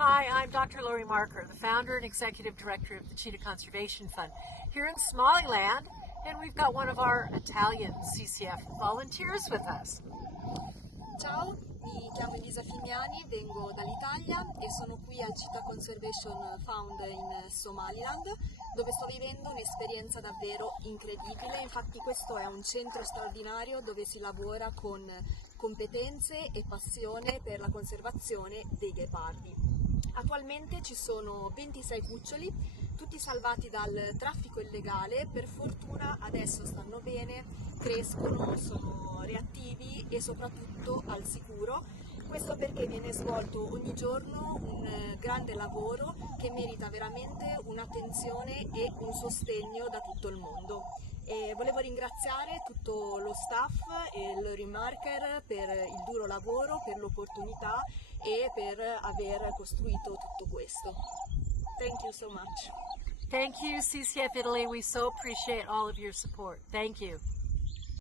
Hi, I'm Dr. Lori Marker, the founder and executive director of the Cheetah Conservation Fund here in Somaliland, and we've got one of our Italian CCF volunteers with us. Ciao, mi chiamo Elisa Fignani, vengo dall'Italia e sono qui al Cheetah Conservation Fund in Somaliland, dove sto vivendo un'esperienza davvero incredibile. Infatti questo è un centro straordinario dove si lavora con competenze e passione per la conservazione dei ghepardi. Attualmente ci sono 26 cuccioli, tutti salvati dal traffico illegale. Per fortuna adesso stanno bene, crescono, sono reattivi e soprattutto al sicuro. Questo perché viene svolto ogni giorno un grande lavoro che merita veramente un'attenzione e un sostegno da tutto il mondo. E volevo ringraziare tutto lo staff e il Lori Marker per il duro lavoro, per l'opportunità e per aver costruito tutto questo. Thank you so much. Thank you, CCF Italy. We so appreciate all of your support. Thank you.